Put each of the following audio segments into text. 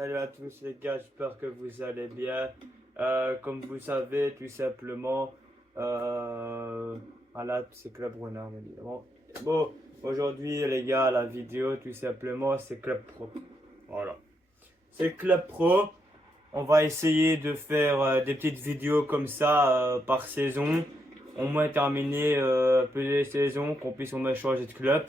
Salut à tous les gars, j'espère que vous allez bien. Comme vous savez, tout simplement, voilà, c'est Club Renard, évidemment. Bon, aujourd'hui les gars, la vidéo, tout simplement, c'est Club Pro. Voilà. C'est Club Pro. On va essayer de faire des petites vidéos comme ça par saison. Au moins terminer peu de saisons, qu'on puisse au moins changer de club.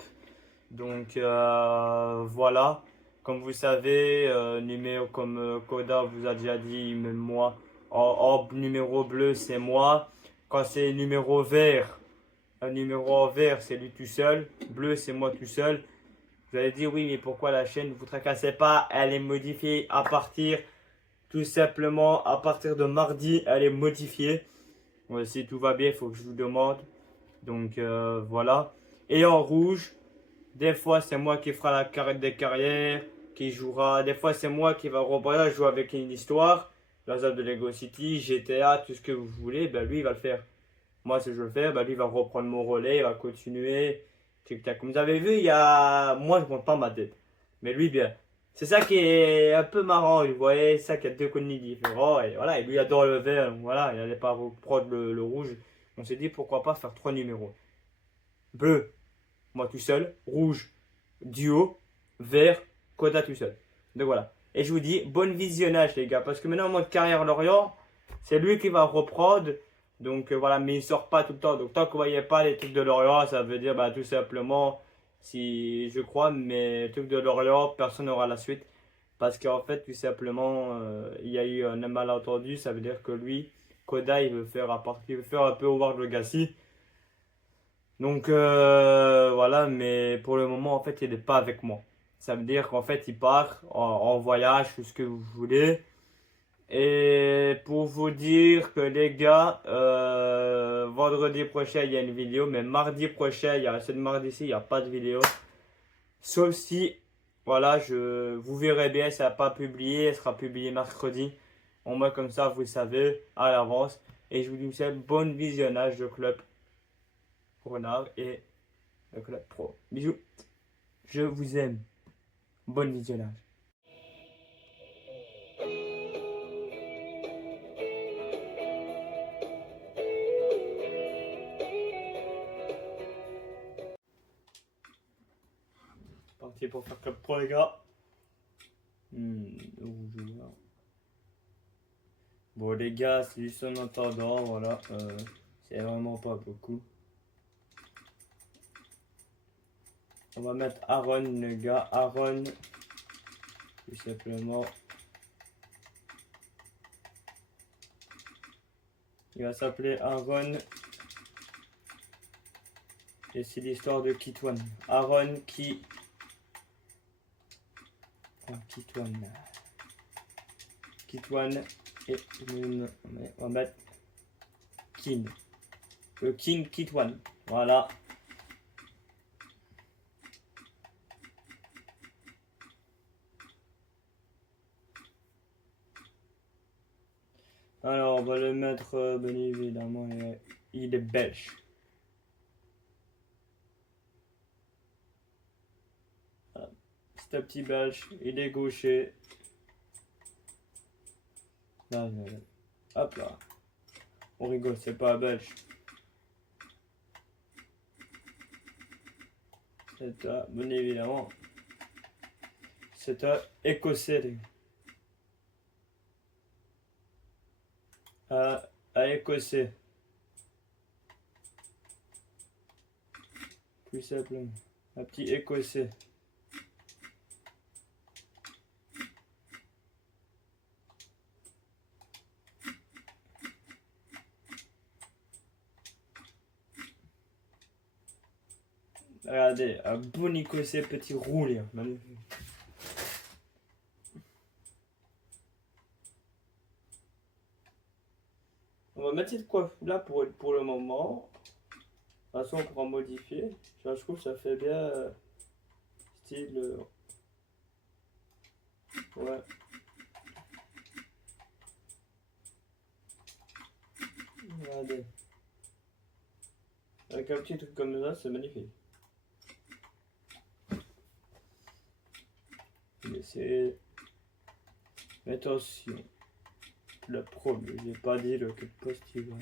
Donc voilà, comme vous savez, numéro comme Koda vous a déjà dit, même moi, en numéro bleu c'est moi. Quand c'est numéro vert, un numéro en vert c'est lui tout seul, bleu c'est moi tout seul. Vous allez dire oui mais pourquoi la chaîne, ne vous tracassez pas, elle est modifiée à partir, tout simplement à partir de mardi, elle est modifiée. Ouais, si tout va bien, il faut que je vous demande. Donc voilà. Et en rouge. Des fois, c'est moi qui fera la carrière des carrières, qui jouera. Des fois, c'est moi qui va reprendre, jouer avec une histoire. La zone de Lego City, GTA, tout ce que vous voulez, ben lui, il va le faire. Moi, si je veux le faire, ben lui, il va reprendre mon relais, il va continuer. Tic-tac. Comme vous avez vu, il y a. Moi, je ne monte pas ma tête. Mais lui, bien. C'est ça qui est un peu marrant, vous voyez, ça qui a deux conneries différents. Et voilà, et lui, il adore le vert. Donc voilà, il n'allait pas reprendre le rouge. On s'est dit, pourquoi pas faire trois numéros. Bleu, moi tout seul, rouge, duo, vert, Koda tout seul. Donc voilà. Et je vous dis, bon visionnage les gars, parce que maintenant en mode carrière Lorient, c'est lui qui va reprendre. Donc voilà, mais il sort pas tout le temps. Donc tant que vous voyez pas les trucs de Lorient, ça veut dire bah, tout simplement, si je crois, mais les trucs de Lorient, personne n'aura la suite. Parce qu'en fait, tout simplement, il y a eu un malentendu. Ça veut dire que lui, Koda, il veut faire un peu Howard Legacy. Donc voilà, mais pour le moment, en fait, il n'est pas avec moi. Ça veut dire qu'en fait, il part en voyage, tout ce que vous voulez. Et pour vous dire que les gars, vendredi prochain, il y a une vidéo, mais mardi prochain, il y a ce mardi-ci, il n'y a pas de vidéo. Sauf si, voilà, vous verrez bien, ça n'a pas publié, elle sera publiée mercredi. Au moins comme ça, vous le savez à l'avance. Et je vous dis, c'est bon visionnage de Club Renard et le Club Pro. Bisous, je vous aime. Bon visionnage. Parti pour faire Club Pro les gars. Bon les gars, c'est juste en attendant, voilà. C'est vraiment pas beaucoup. On va mettre Aaron les gars. Aaron, tout simplement. Il va s'appeler Aaron. Et c'est l'histoire de Kitwan. Aaron qui... Kitwan. Kitwan. Et on va mettre King. Le King Kitwan. Voilà. Alors, on va le mettre, bien évidemment, il est belge. Voilà. C'est un petit belge, il est gaucher. Là, hop là. On rigole, c'est pas un belge. C'est un, bien évidemment, c'est un écossais. Un écossais. Plus simplement. Un petit écossais. Regardez, un bon écossais petit roulé. Magnifique. On va mettre cette coiffe là pour le moment. De toute façon, on pourra modifier. Je trouve que ça fait bien style. Ouais. Regardez. Avec un petit truc comme ça, c'est magnifique. C'est Mais attention, le problème, j'ai pas dit le quel poste il va.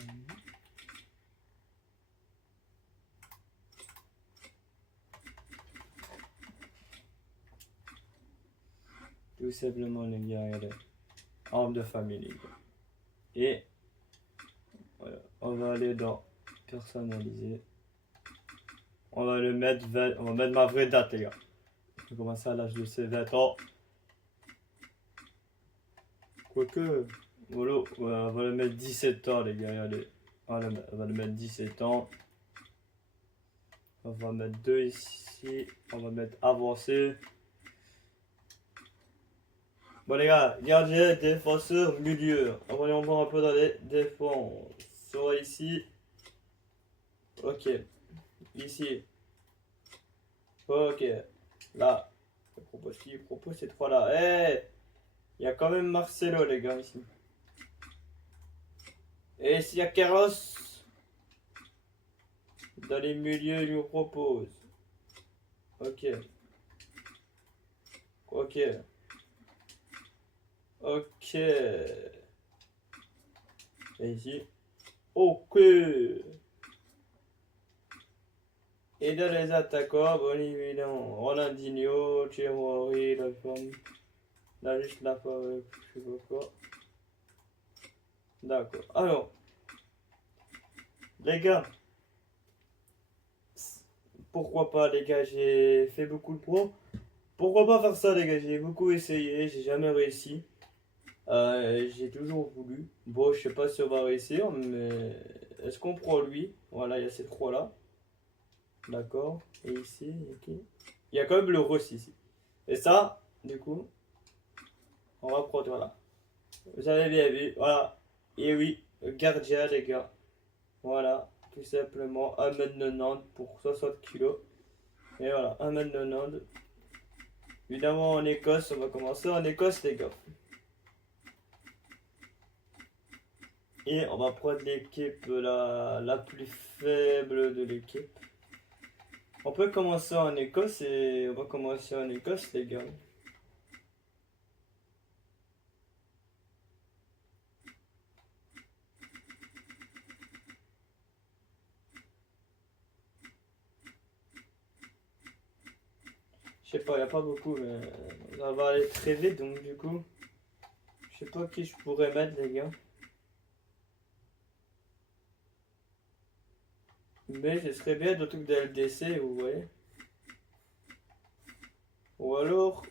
Tout simplement les gars, regardez. Arbre de famille les gars. Et voilà, on va aller dans personnaliser. On va le mettre on va mettre ma vraie date les gars. Je vais commencer à l'âge de ses 20 ans. Quoique, voilà, on va le mettre 17 ans les gars, regardez. On va le mettre 17 ans. On va mettre 2 ici. On va mettre avancé. Bon les gars, gardien, défenseur, milieu. Voyons voir un peu dans les défenses. Soit ici. Ok. Ici. Ok. Là. Je propose qui? Je propose ces trois-là. Eh, il y a quand même Marcelo les gars ici. Et s'il y a Carlos. Dans les milieux, il nous propose. Ok. Ok. Ok. Et ici. Ok. Et dans les attaquants, bon évidemment, Ronaldinho, Thierry Henry, la femme. Là, juste la femme, je sais pas quoi. D'accord. Alors, les gars, pourquoi pas, les gars, j'ai fait beaucoup de pro. Pourquoi pas faire ça, les gars? J'ai beaucoup essayé, j'ai jamais réussi. J'ai toujours voulu. Bon, je sais pas si on va réussir, mais est-ce qu'on prend lui? Voilà, il y a ces trois-là. D'accord. Et ici, ok. Il y a quand même le Rossi ici. Et ça, du coup, on va prendre, voilà. Vous avez bien vu, voilà. Et oui, gardien, les gars. Voilà, tout simplement 1m90 pour 60 kg. Et voilà, 1m90. Évidemment, en Écosse, on va commencer en Écosse, les gars. Et on va prendre l'équipe la plus faible de l'équipe. On peut commencer en Écosse et on va commencer en Écosse, les gars. Je sais pas, il n'y a pas beaucoup, mais ça va aller très vite, donc du coup, je sais pas qui je pourrais mettre, les gars. Mais ce serait bien de trucs de LDC, vous voyez. Ou alors,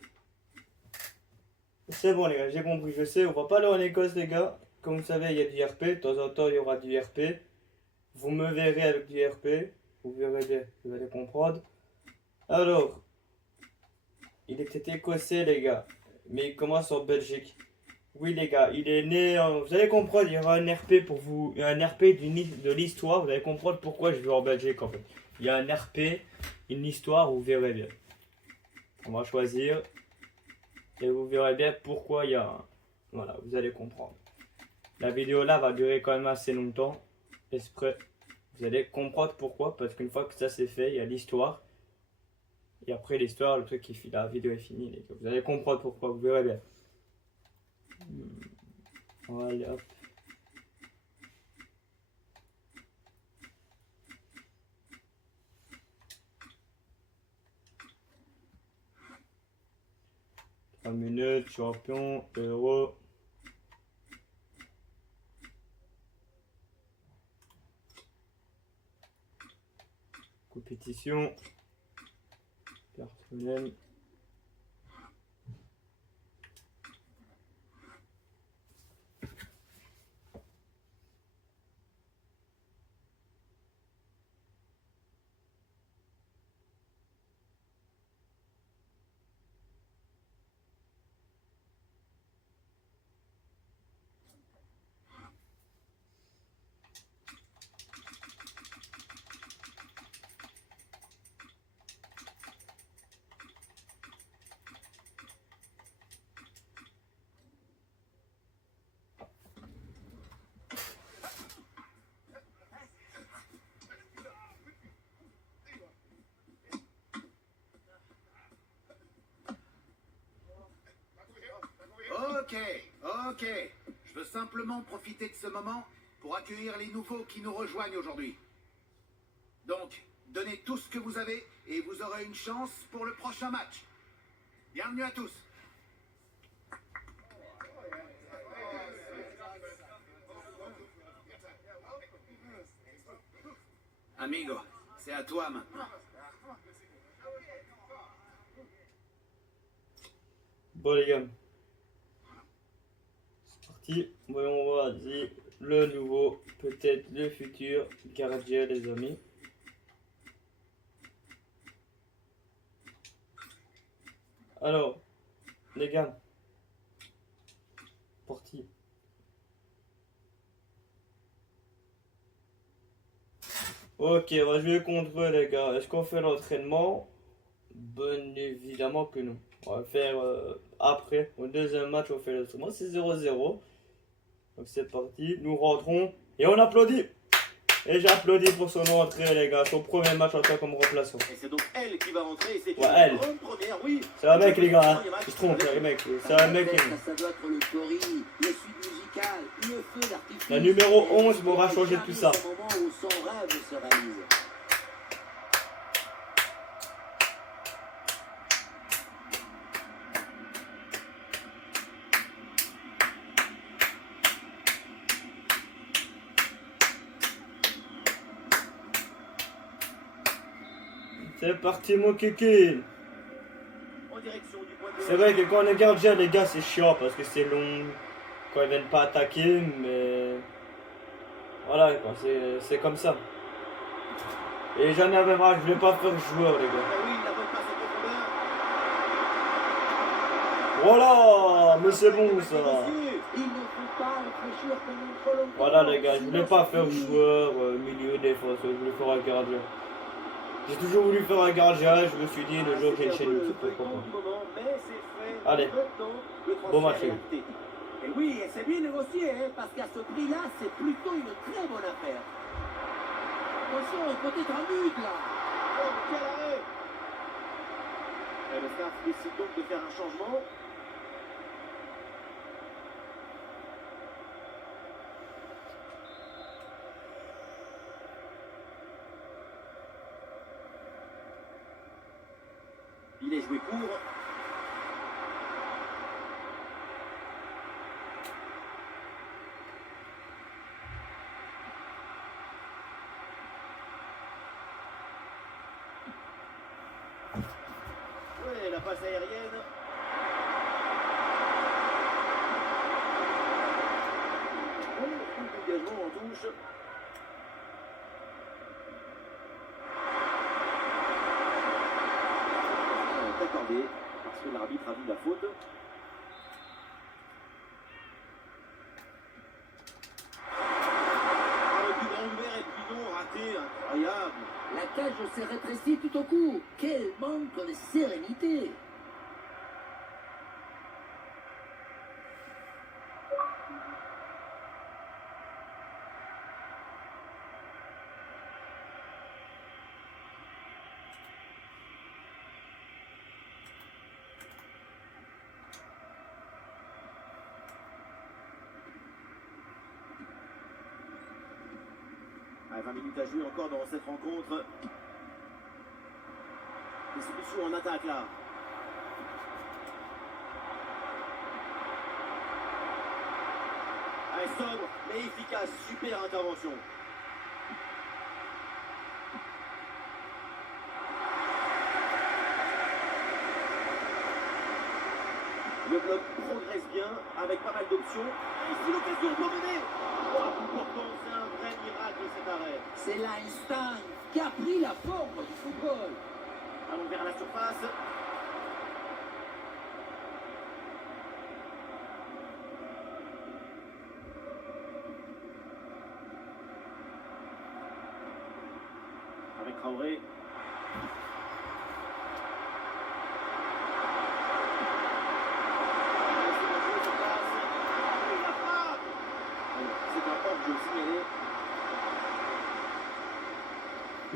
c'est bon les gars, j'ai compris, je sais, on va pas aller en Écosse les gars. Comme vous savez, il y a du RP, de temps en temps il y aura du RP. Vous me verrez avec du RP, vous verrez bien, vous allez comprendre. Alors, il était écossais les gars, mais il commence en Belgique. Oui les gars, il est né en... Vous allez comprendre, il y aura un RP pour vous, un RP de l'histoire, vous allez comprendre pourquoi je vais en Belgique en fait. Il y a un RP, une histoire, vous verrez bien. On va choisir et vous verrez bien pourquoi il y a un... Voilà, vous allez comprendre. La vidéo là va durer quand même assez longtemps. Exprès. Vous allez comprendre pourquoi. Parce qu'une fois que ça c'est fait, il y a l'histoire. Et après l'histoire, le truc qui finit, la vidéo est finie. Les gars. Vous allez comprendre pourquoi. Vous verrez bien. Voilà, hop. Un minute, champion, euro. Compétition. Personnel. Ok. Je veux simplement profiter de ce moment pour accueillir les nouveaux qui nous rejoignent aujourd'hui. Donc, donnez tout ce que vous avez et vous aurez une chance pour le prochain match. Bienvenue à tous. Amigo, c'est à toi maintenant. Bon les gars, c'est parti. Voyons voir si le nouveau, peut-être le futur gardien les amis. Alors, les gars, parti. Ok, on va jouer contre eux les gars. Est-ce qu'on fait l'entraînement? Bien évidemment que non. On va le faire après. Au deuxième match, on fait l'entraînement. C'est 0-0. Donc c'est parti. Nous rentrons et on applaudit. Et j'applaudis pour son entrée les gars. Son premier match en tant comme remplaçant. Et c'est donc elle qui va rentrer et c'est Ouais, elle. une grande première, oui. C'est un mec les gars. Hein. Ils se trompent les mecs. C'est un mec. Ça doit être le Cory, le sud musical, le feu d'artifice. La numéro 11 m'aura changé tout ça. C'est le moment où son rêve se réalise. C'est parti mon kiki. En direction du point de C'est vrai que quand on est gardien les gars c'est chiant parce que c'est long. Quand ils viennent pas attaquer mais... Voilà quoi, c'est comme ça. Et j'en avais marre, je voulais pas faire joueur les gars. Ah oui, la bonne passe en profondeur. Voilà, mais c'est bon ça. Il ne faut pas réfléchir pendant trop longtemps. Voilà les gars, je voulais pas faire joueur, milieu, défenseur, je voulais faire un gardien. J'ai toujours voulu faire un gardien, je me suis dit le jour j'ai une chaîne YouTube, pourquoi pas. Allez, bon match. Et oui, et c'est bien négocié, hein, parce qu'à ce prix-là, c'est plutôt une très bonne affaire. Attention, peut-être un but là. Oh, quel arrêt! Et le staff décide donc de faire un changement. Il est joué court. Ouais, la passe aérienne. Bon, coup d'engagement en touche. Accordé parce que l'arbitre a vu la faute. Ah, le coup grand ouvert et puis non raté, incroyable. La cage s'est rétrécie tout au coup. Quel manque de sérénité. Ah, 20 minutes à jouer encore dans cette rencontre. Des solutions en attaque là. Ah, sobre mais efficace, super intervention. Le bloc progresse bien avec pas mal d'options. Ici l'occasion pour mener. Pourtant c'est un vrai miracle cet arrêt. C'est l'Einstein qui a pris la forme du football. Allons vers la surface. Avec Traoré.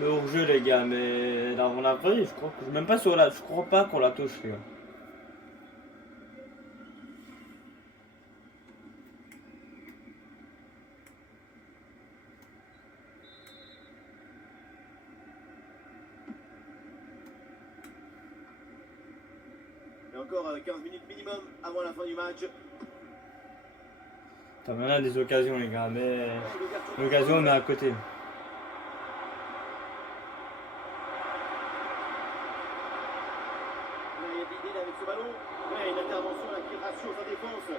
le hors-jeu les gars, mais là on a failli, je crois que même pas sur la. Je crois pas qu'on la touche les gars. Encore 15 minutes minimum avant la fin du match. T'as bien des occasions, les gars, mais L'ouverture du l'occasion, on score. est à côté. Là, il y a de l'idée avec ce ballon. Ouais, une intervention là, qui rassure sa défense.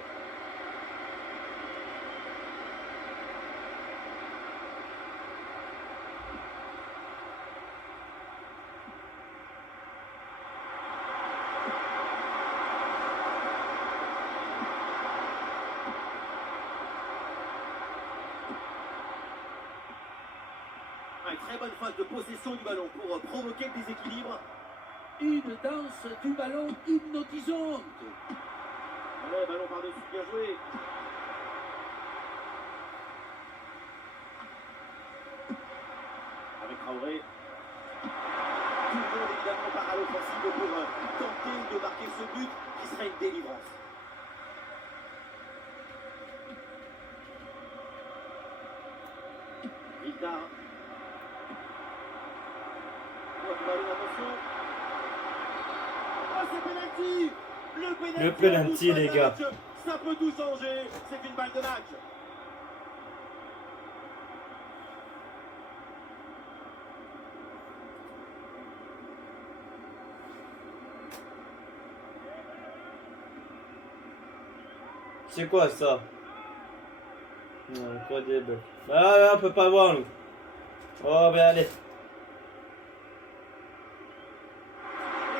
Ouais, très bonne phase de possession du ballon pour provoquer le déséquilibre. Une danse du ballon hypnotisante. Ouais, ballon par-dessus, bien joué. Avec Traoré. Tout le monde évidemment part à l'offensive pour tenter de marquer ce but qui serait une délivrance. Ricard. Ballon, attention. Oh, c'est penalty. Le penalty, les gars. Ça peut tout changer. C'est une balle de match. C'est quoi ça? Non, quoi des bugs. Ah, là, on peut pas voir, nous. Oh, ben allez. Et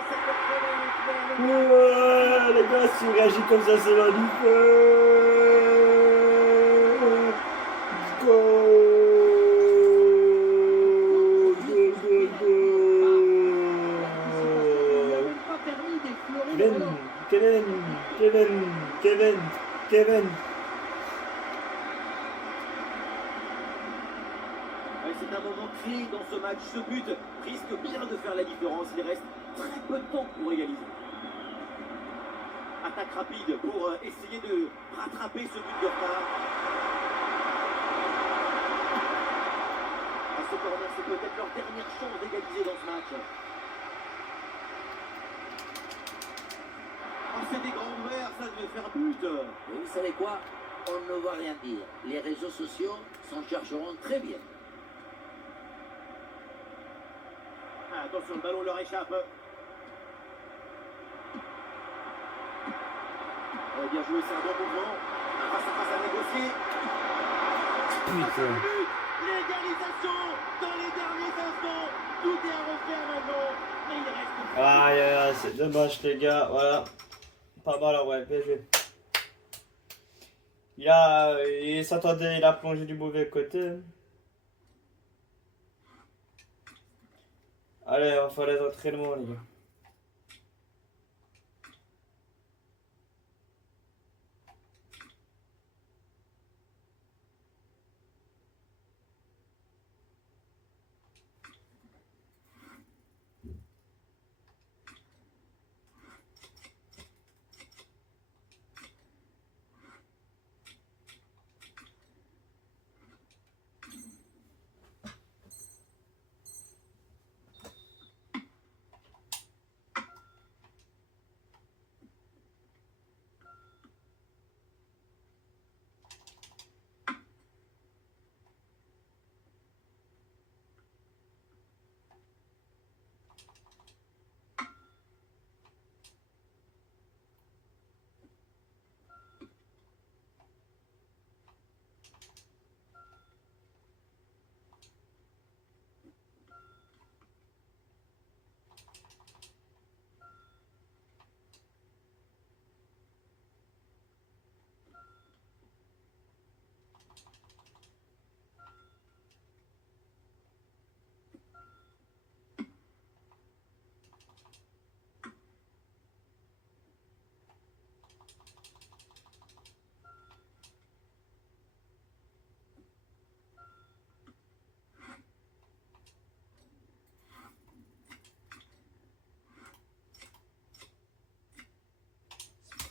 ça peut crever le Ouais, les gars, si on réagit comme ça, c'est magnifique. Goal, goal, goal, goal. Pas permis d'effleurer le ballon. Kevin. Ouais, c'est un moment clé dans ce match. Ce but risque bien de faire la différence. Il reste très peu de temps pour égaliser. Attaque rapide pour essayer de rattraper ce but de retard. À ce corner, c'est peut-être leur dernière chance d'égaliser dans ce match. Oh, c'est des grands verts, ça devait faire but. Et vous savez quoi? On ne va rien dire. Les réseaux sociaux s'en chargeront très bien. Ah, attention, le ballon leur échappe. Bien joué, c'est un bon mouvement. Un face à face à négocier. Putain. L'égalisation dans les derniers instants. Tout est à refaire maintenant. Mais il reste. Aïe, aïe, aïe, c'est dommage, les gars. Voilà. Pas mal, en vrai. BG. Il s'attendait, il a plongé du mauvais côté. Allez, on va faire les entraînements, les gars.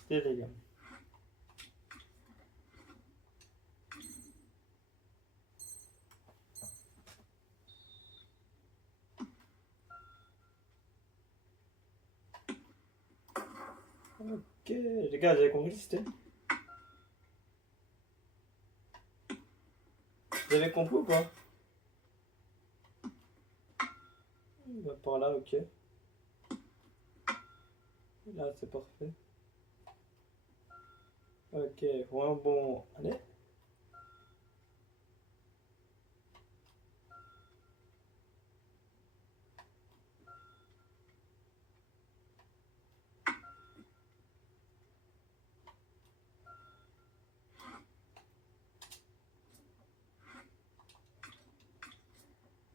C'est les gars. Ok, les gars, vous avez compris le système? Vous avez compris ou pas? Il va par là, ok. Là, c'est parfait. Ok, vraiment bon. Allez.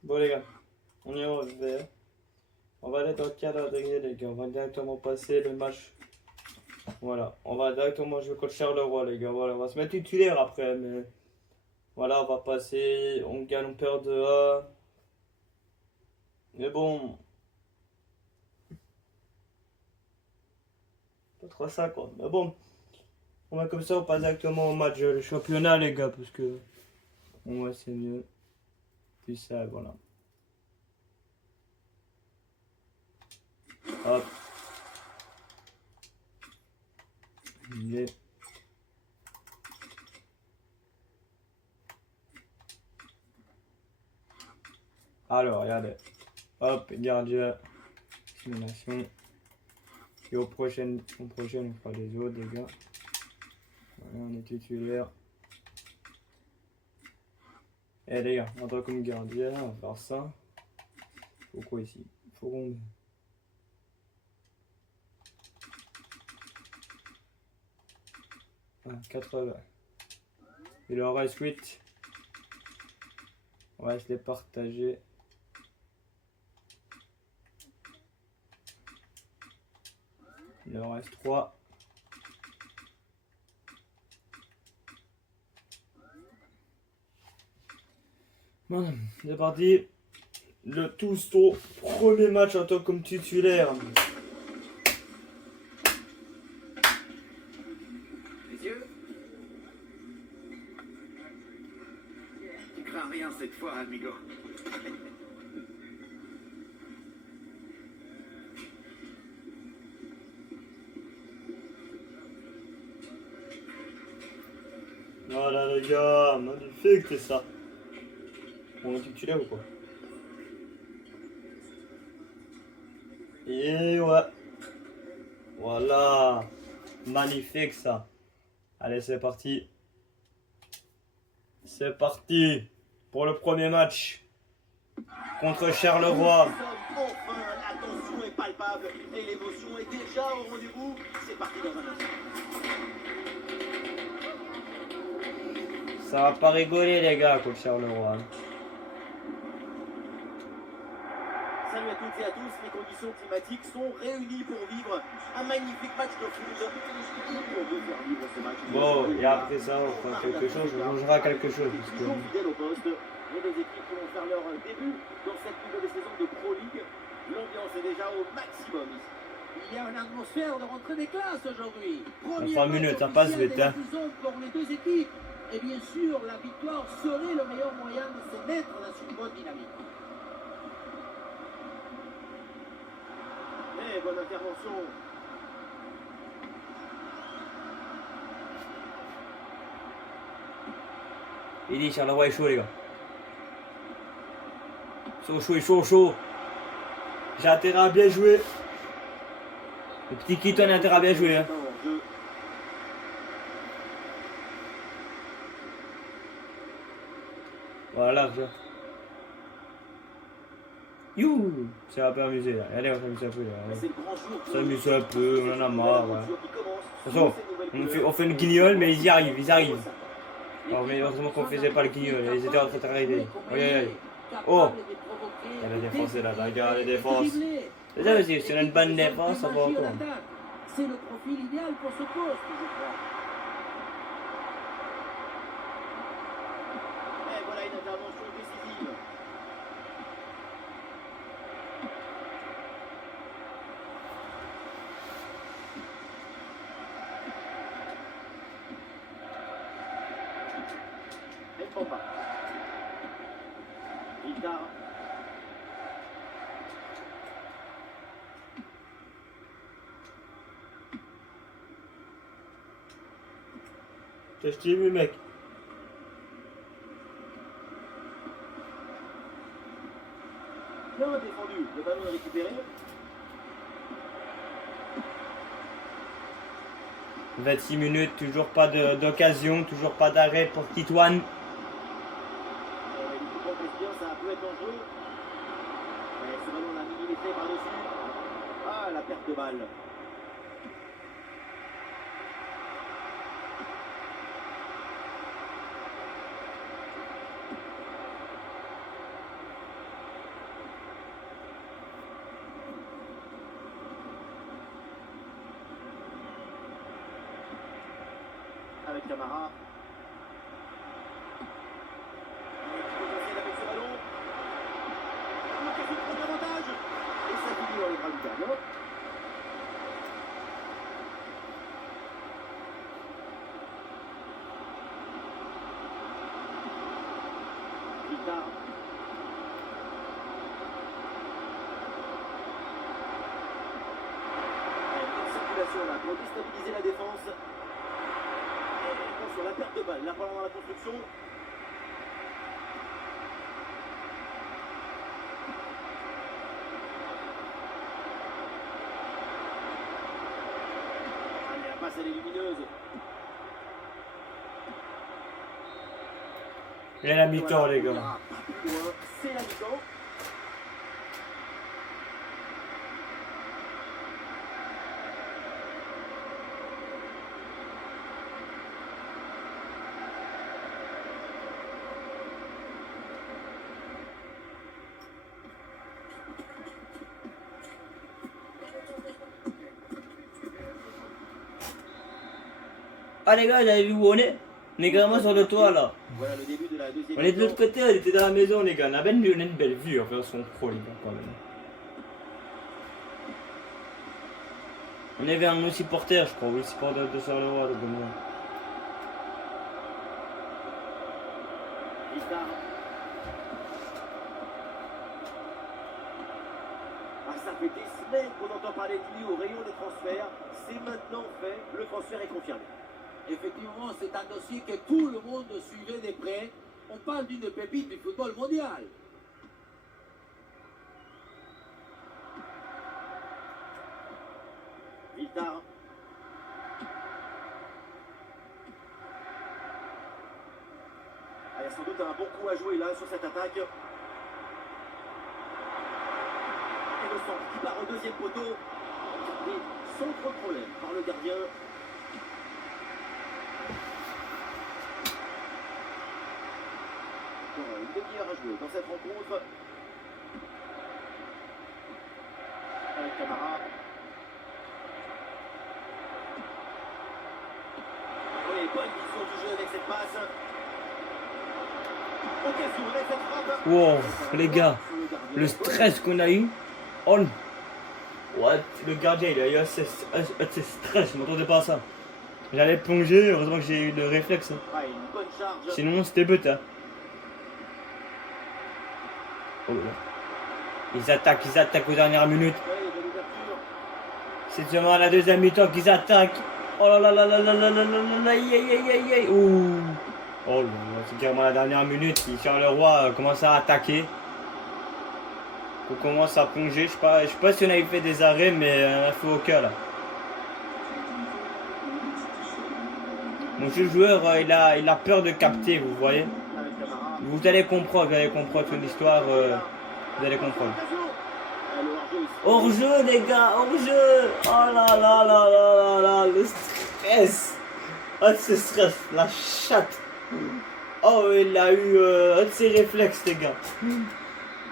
Bon les gars, on est au vert. On va aller dans le calendrier les gars, on va directement passer le match. Voilà, on va directement jouer contre Charleroi les gars, voilà, on va se mettre titulaire après, mais voilà, on va passer, on gagne, on perd de 1. Mais bon, pas 3,50, mais bon, on va comme ça, on passe directement au match, le championnat les gars, parce que ouais, c'est mieux. Puis ça, voilà. Hop. Les... Alors, regardez. Hop, gardien. Simulation. Et au prochain, on fera les autres, les gars. Voilà, on est titulaire. Et les gars, en tant que gardien, on va faire ça. Faut quoi ici? Faut qu'on... 80. Il en reste 8. On va se les partager. Il en reste 3. Voilà, c'est parti. Le Tousteau, premier match en tant que titulaire. Les yeux. Tu crains rien cette fois, amigo. Voilà les gars, magnifique c'est ça. On est titulaire ou quoi? Et ouais. Voilà. Magnifique ça. Allez, c'est parti. C'est parti pour le premier match contre Charleroi. Enfin, la tension est palpable et l'émotion est déjà au rendez-vous. C'est parti dans un instant. Ça va pas rigoler les gars contre Charleroi. Salut à toutes et à tous, les conditions climatiques sont réunies pour vivre un magnifique match de foot. On veut faire vivre ce match. Bon, et après ça, on fera quelque chose, on changera quelque chose. Parce que... Toujours fidèles au poste, les deux équipes qui vont faire leur début dans cette nouvelle saison de Pro League. L'ambiance est déjà au maximum ici. Il y a une atmosphère de rentrée des classes aujourd'hui. Dans 3 minutes, ça passe vite, hein. Pour les deux équipes. Et bien sûr, la victoire serait le meilleur moyen de se mettre dans une bonne dynamique. Et bonne intervention. Il dit Charleroi est chaud les gars. Chaud. J'ai intérêt à bien jouer. Le petit Kiton a intérêt à bien jouer. Hein. Voilà, ça. You, ça va pas amuser là. Allez, on s'amuse un peu là. On s'amuse un peu, on en a marre. Ouais. De toute façon, on fait une guignole, mais ils y arrivent. Alors, mais heureusement qu'on faisait pas le guignol, ils étaient en train d'arriver. Oh, il y a la défense là, regarde la défense. C'est ça aussi, si on a une bonne défense, ça va encore. C'est le profil idéal pour ce poste, je crois. Et voilà une intervention décisive. Mbamba. Villar. Je t'ai vu, mec. Bien défendu. Le ballon est récupéré. 26 minutes, toujours pas d'occasion, toujours pas d'arrêt pour Titouan. Du coup, bien, ça peut être dangereux. Mais ce ballon l'a millimétré par-dessus. Ah, la perte de balle. Avec Camara. Il est potentiel avec ce ballon. L'occasion de prendre l'avantage. Et ça finit dans les bras du gardien. Ricard. Une circulation là pour déstabiliser la défense. Attention, la perte de balle, là pendant la construction. Allez, la passe elle est lumineuse. Il y a la mi-temps, les gars. Pas plus loin, c'est la mi-temps. Ah les gars, vous avez vu où on est? On est carrément sur le toit là. Voilà le début de la deuxième On est de l'autre mi-temps. côté, on était dans la maison les gars. On a une belle vue en version pro les gars quand même. On est vers nos supporters je crois, oui, supporters de Charleroi de moi. Ricard. Ah, ça fait des semaines qu'on entend parler de lui au rayon des transferts. C'est maintenant fait, le transfert est confirmé. Effectivement, c'est un dossier que tout le monde suivait de près. On parle d'une pépite du football mondial. Viltard. Ah, il y a sans doute un bon coup à jouer là sur cette attaque. Et le centre qui part au deuxième poteau. Gardé sans trop de problème par le gardien. Encore une demi-heure à jouer dans cette rencontre. Avec Camara. Oui, bonne vision du jeu avec cette passe. Occasion avec cette frappe. Wow, les gars, le stress qu'on a eu. Oh, what? Le gardien il a eu assez stress, je m'attendais pas à ça. J'allais plonger, heureusement que j'ai eu le réflexe. Hein. Ah, une bonne charge. Sinon c'était but. Hein. Oh là là. Ils attaquent aux dernières minutes. Ouais, il y a de l'ouverture. C'est seulement à la deuxième mi-temps qu'ils attaquent. Oh là là là là là là là là là, aïe aïe aïe aïe aïe. Ouh. Oh là là, c'est carrément la dernière minute. Charleroi commence à attaquer. On commence à plonger. Je sais pas si on avait fait des arrêts, mais on a fait au cœur là. Donc ce joueur, il a peur de capter, vous voyez. Avec Camara. Vous allez comprendre son histoire. Vous allez comprendre. Ah, le hors-jeu ici. Hors-jeu les gars, hors-jeu. Oh là là là là là là, le stress. Oh ce stress, la chatte. Oh il a eu un de ses réflexes les gars.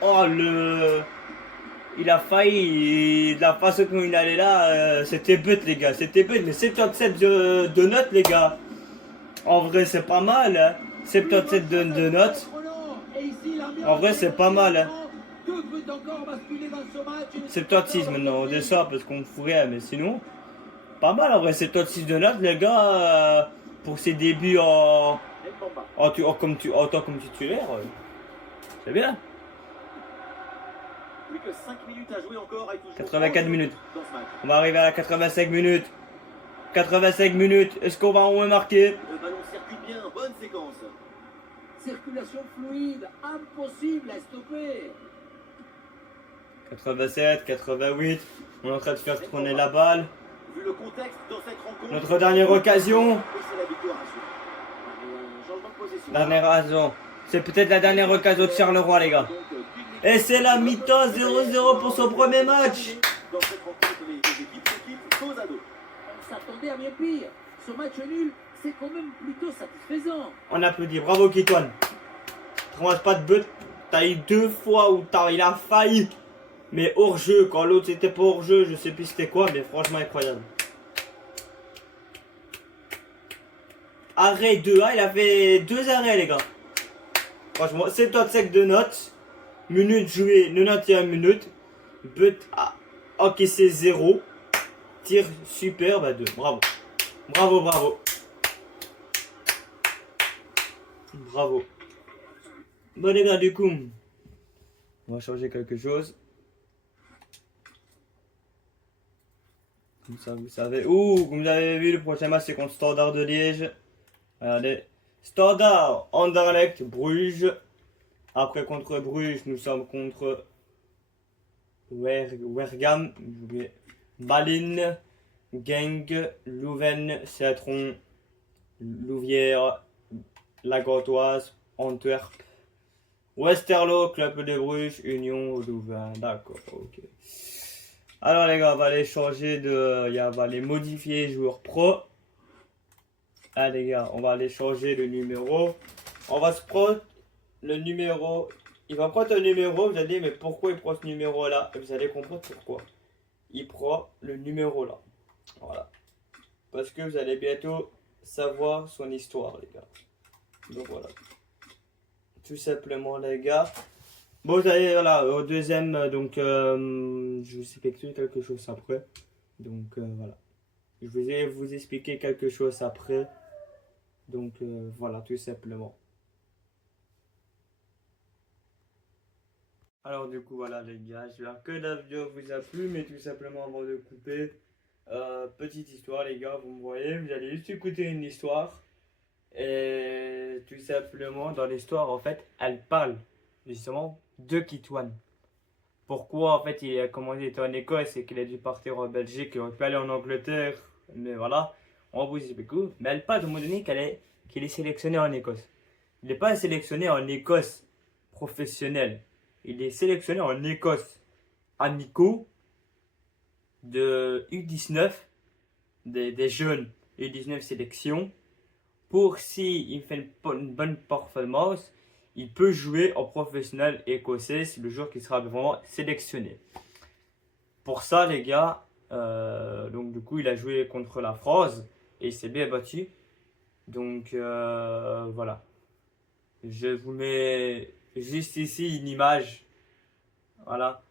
Oh il a failli, de la façon dont il allait là, c'était but les gars, c'était but, mais 77 de notes les gars. En vrai c'est pas mal, hein. 77 de notes. En vrai, c'est pas mal, hein. 76 maintenant, on descend parce qu'on fout rien, mais sinon, pas mal en vrai, 76 de notes les gars, pour ses débuts en tant que titulaire, c'est bien. Plus que 5 minutes à jouer encore et toujours 84 minutes. dans ce match. On va arriver à la 85 minutes. 85 minutes, est-ce qu'on va au moins marquer? Le ballon circule Circulation fluide, impossible à stopper. 87, 88. On est en train de faire tourner la balle. Vu le contexte dans cette rencontre, Notre dernière occasion. et c'est la victoire à suivre. Un changement de possession. Dernière occasion. C'est peut-être la dernière occasion de Charleroi, les gars. Et c'est la mi-temps 0-0 pour son premier match. Dans cette rencontre, les équipes se quittent dos à dos. On s'attendait à bien pire. Ce match nul, c'est quand même plutôt satisfaisant. On applaudit. Bravo, Kitwan. Tu ramasses pas de but. T'as eu 2 fois où il a failli. Mais hors jeu. Quand l'autre était pas hors jeu, je sais plus c'était quoi. Mais franchement, incroyable. Arrêt 2A. Il a fait 2 arrêts, les gars. Franchement, 75 de notes. Minutes jouées, 91 minutes. But encaissé 0. Tir superbe à 2. Bravo. Bravo, bravo. Bravo. Bon les gars, du coup, on va changer quelque chose. Comme ça, vous savez. Ouh, comme vous avez vu, le prochain match c'est contre Standard de Liège. Regardez. Standard, Anderlecht, Bruges. Après contre Bruges, nous sommes contre Wergam, Malines, Genk, Louvain, Citron, Louvière, La Gantoise, Antwerp, Westerlo, Club de Bruges, Union, Louvain. D'accord, ok. Alors les gars, on va les changer de... On va les modifier joueurs pro. Ah les gars, on va aller changer le numéro. On va se prendre le numéro. Il va prendre un numéro, vous allez dire mais pourquoi il prend ce numéro là? Vous allez comprendre pourquoi. Il prend le numéro là. Voilà. Parce que vous allez bientôt savoir son histoire les gars. Donc voilà. Tout simplement les gars. Bon vous allez voilà au deuxième donc je vais vous expliquer quelque chose après. Donc voilà. Je vais vous expliquer quelque chose après. Donc voilà tout simplement. Alors du coup voilà les gars, j'espère que la vidéo vous a plu, mais tout simplement avant de couper, petite histoire les gars, vous me voyez, vous allez juste écouter une histoire, et tout simplement dans l'histoire en fait, elle parle justement de Kitwan. Pourquoi en fait il a commencé à être en Écosse et qu'il a dû partir en Belgique, il aurait pu aller en Angleterre, mais voilà, on vous explique tout, mais elle parle à un moment donné qu'il est sélectionné en Écosse. Il n'est pas sélectionné en Écosse professionnelle. Il est sélectionné en Écosse amicaux de U19, des jeunes U19 sélection. Pour s'il fait une bonne performance, il peut jouer en professionnel écossais. C'est le joueur qui sera vraiment sélectionné. Pour ça, les gars, donc du coup, il a joué contre la France et il s'est bien battu. Donc voilà. Je vous mets juste ici une image, voilà,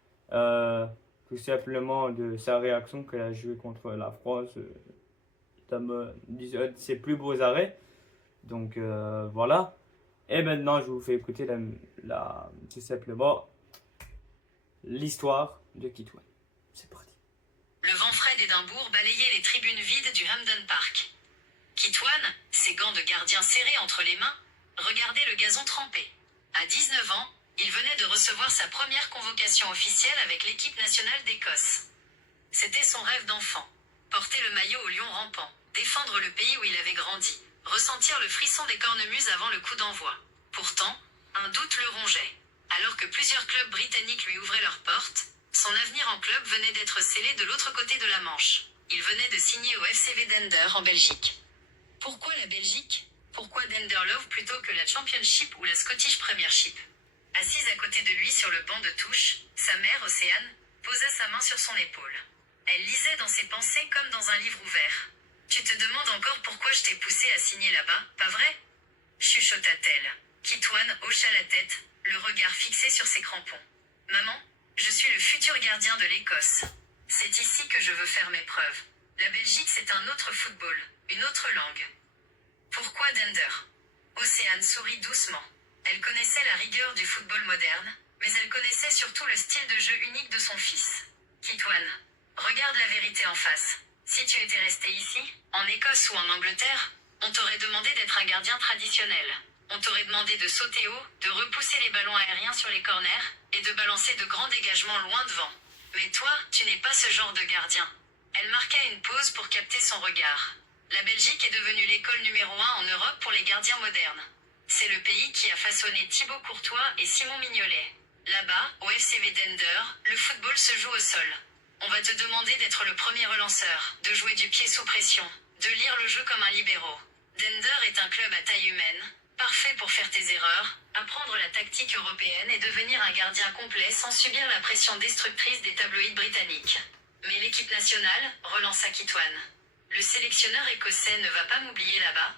tout simplement de sa réaction qu'elle a joué contre la France, ses plus beaux arrêts. Donc voilà. Et maintenant je vous fais écouter tout simplement l'histoire de Kitwan. C'est parti. Le vent frais d'Édimbourg balayait les tribunes vides du Hampden Park. Kitwan, ses gants de gardien serrés entre les mains, regardait le gazon trempé. À 19 ans, il venait de recevoir sa première convocation officielle avec l'équipe nationale d'Écosse. C'était son rêve d'enfant. Porter le maillot au lion rampant, défendre le pays où il avait grandi, ressentir le frisson des cornemuses avant le coup d'envoi. Pourtant, un doute le rongeait. Alors que plusieurs clubs britanniques lui ouvraient leurs portes, son avenir en club venait d'être scellé de l'autre côté de la Manche. Il venait de signer au FCV Dender en Belgique. Pourquoi la Belgique ? Pourquoi Denderlow plutôt que la Championship ou la Scottish Premiership ? Assise à côté de lui sur le banc de touche, sa mère, Océane, posa sa main sur son épaule. Elle lisait dans ses pensées comme dans un livre ouvert. « Tu te demandes encore pourquoi je t'ai poussé à signer là-bas, pas vrai ?» chuchota-t-elle. Kitwan hocha la tête, le regard fixé sur ses crampons. « Maman, je suis le futur gardien de l'Écosse. C'est ici que je veux faire mes preuves. La Belgique, c'est un autre football, une autre langue. » Pourquoi Dender ? Océane sourit doucement. Elle connaissait la rigueur du football moderne, mais elle connaissait surtout le style de jeu unique de son fils. Kitwan, regarde la vérité en face. Si tu étais resté ici, en Écosse ou en Angleterre, on t'aurait demandé d'être un gardien traditionnel. On t'aurait demandé de sauter haut, de repousser les ballons aériens sur les corners et de balancer de grands dégagements loin devant. Mais toi, tu n'es pas ce genre de gardien. Elle marqua une pause pour capter son regard. La Belgique est devenue l'école numéro 1 en Europe pour les gardiens modernes. C'est le pays qui a façonné Thibaut Courtois et Simon Mignolet. Là-bas, au FCV Dender, le football se joue au sol. On va te demander d'être le premier relanceur, de jouer du pied sous pression, de lire le jeu comme un libéraux. Dender est un club à taille humaine, parfait pour faire tes erreurs, apprendre la tactique européenne et devenir un gardien complet sans subir la pression destructrice des tabloïds britanniques. Mais l'équipe nationale, relança Kitwan. Le sélectionneur écossais ne va pas m'oublier là-bas.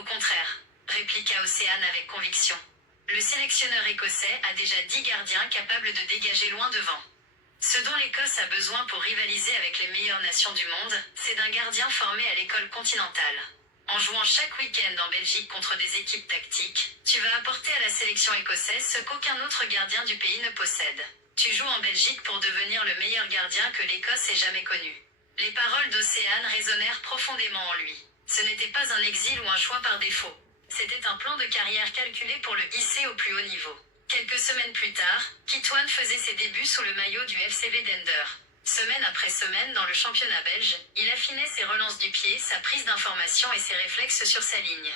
Au contraire, répliqua Océane avec conviction. Le sélectionneur écossais a déjà 10 gardiens capables de dégager loin devant. Ce dont l'Écosse a besoin pour rivaliser avec les meilleures nations du monde, c'est d'un gardien formé à l'école continentale. En jouant chaque week-end en Belgique contre des équipes tactiques, tu vas apporter à la sélection écossaise ce qu'aucun autre gardien du pays ne possède. Tu joues en Belgique pour devenir le meilleur gardien que l'Écosse ait jamais connu. Les paroles d'Océane résonnèrent profondément en lui. Ce n'était pas un exil ou un choix par défaut. C'était un plan de carrière calculé pour le hisser au plus haut niveau. Quelques semaines plus tard, Kitwan faisait ses débuts sous le maillot du FCV Dender. Semaine après semaine dans le championnat belge, il affinait ses relances du pied, sa prise d'information et ses réflexes sur sa ligne.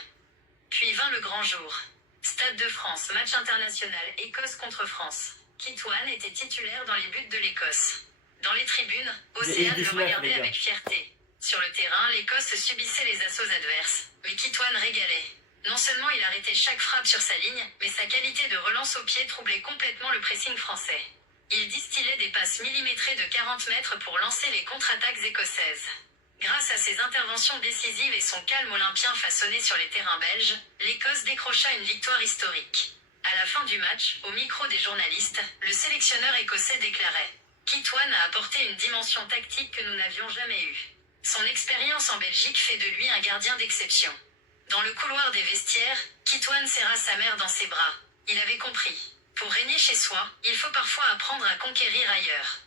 Puis vint le grand jour. Stade de France, match international, Écosse contre France. Kitwan était titulaire dans les buts de l'Écosse. Dans les tribunes, Océane le regardait avec fierté. Sur le terrain, l'Écosse subissait les assauts adverses, mais Kitwan régalait. Non seulement il arrêtait chaque frappe sur sa ligne, mais sa qualité de relance au pied troublait complètement le pressing français. Il distillait des passes millimétrées de 40 mètres pour lancer les contre-attaques écossaises. Grâce à ses interventions décisives et son calme olympien façonné sur les terrains belges, l'Écosse décrocha une victoire historique. À la fin du match, au micro des journalistes, le sélectionneur écossais déclarait « Kitwan a apporté une dimension tactique que nous n'avions jamais eue. Son expérience en Belgique fait de lui un gardien d'exception. » Dans le couloir des vestiaires, Kitwan serra sa mère dans ses bras. Il avait compris. Pour régner chez soi, il faut parfois apprendre à conquérir ailleurs.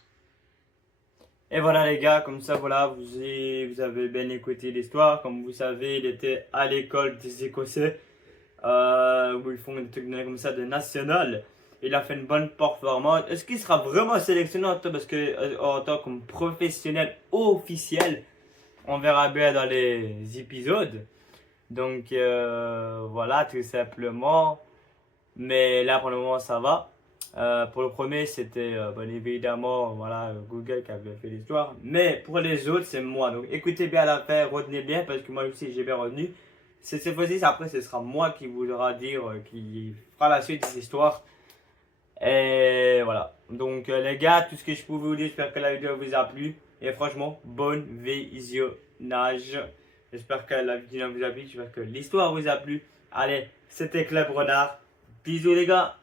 Et voilà les gars, comme ça voilà, vous avez bien écouté l'histoire. Comme vous savez, il était à l'école des Écossais, où ils font des trucs comme ça de national. Il a fait une bonne performance. Est-ce qu'il sera vraiment sélectionné parce que en tant que professionnel officiel, on verra bien dans les épisodes. Donc voilà, tout simplement. Mais là pour le moment ça va. Pour le premier c'était bon, évidemment voilà, Google qui avait fait l'histoire. Mais pour les autres c'est moi. Donc écoutez bien l'affaire, retenez bien parce que moi aussi j'ai bien retenu. Cette fois-ci après ce sera moi qui vous aura dire, qui fera la suite des histoires. Et voilà. Donc les gars, tout ce que je pouvais vous dire, j'espère que la vidéo vous a plu. Et franchement, bon visionnage. J'espère que la vidéo vous a plu, j'espère que l'histoire vous a plu. Allez, c'était Club Renard. Bisous les gars.